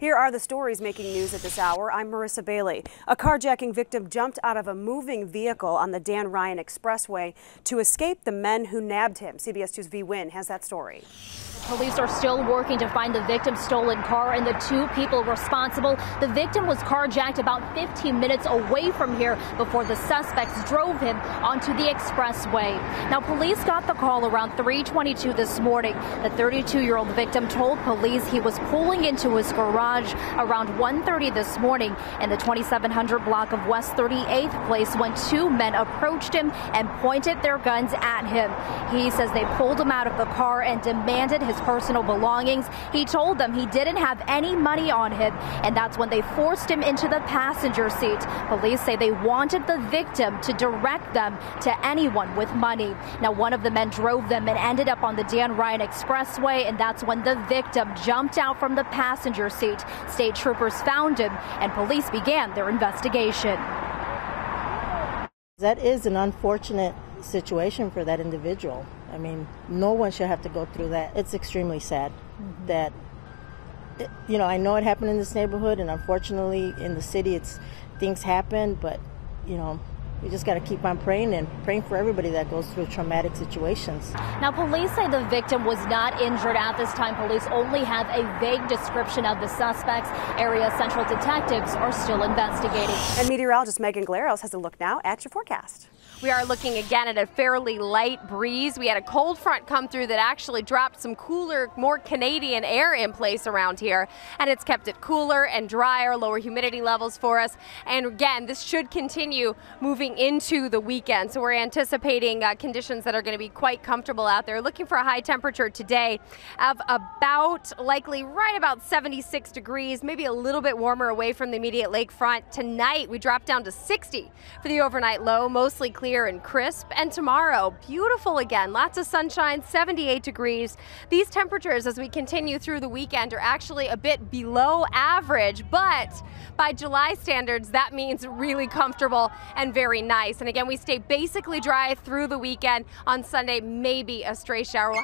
Here are the stories making news at this hour. I'm Marissa Bailey. A carjacking victim jumped out of a moving vehicle on the Dan Ryan Expressway to escape the men who nabbed him. CBS 2's V. Wynn has that story. Police are still working to find the victim's stolen car and the two people responsible. The victim was carjacked about 15 minutes away from here before the suspects drove him onto the expressway. Now, police got the call around 3:22 this morning. The 32-year-old victim told police he was pulling into his garage around 1:30 this morning in the 2700 block of West 38th Place when two men approached him and pointed their guns at him. He says they pulled him out of the car and demanded his personal belongings. He told them he didn't have any money on him, and that's when they forced him into the passenger seat. Police say they wanted the victim to direct them to anyone with money. Now, one of the men drove them and ended up on the Dan Ryan Expressway, and that's when the victim jumped out from the passenger seat. State troopers found him, and police began their investigation. That is an unfortunate situation for that individual. I mean, no one should have to go through that. It's extremely sad that, you know, I know it happened in this neighborhood, and unfortunately in the city things happen, but, you know, we just got to keep on praying and praying for everybody that goes through traumatic situations. Now, police say the victim was not injured at this time. Police only have a vague description of the suspects. Area Central detectives are still investigating. And meteorologist Megan Glaros has a look now at your forecast. We are looking again at a fairly light breeze. We had a cold front come through that actually dropped some cooler, more Canadian air in place around here, and it's kept it cooler and drier, lower humidity levels for us. And again, this should continue moving into the weekend. So we're anticipating conditions that are going to be quite comfortable out there. Looking for a high temperature today of about, likely right about 76 degrees, maybe a little bit warmer away from the immediate lakefront. Tonight, we drop down to 60 for the overnight low, mostly clear and crisp. And tomorrow, beautiful again, lots of sunshine, 78 degrees. These temperatures as we continue through the weekend are actually a bit below average, but by July standards, that means really comfortable and very nice. And again, we stay basically dry through the weekend. On Sunday, maybe a stray shower.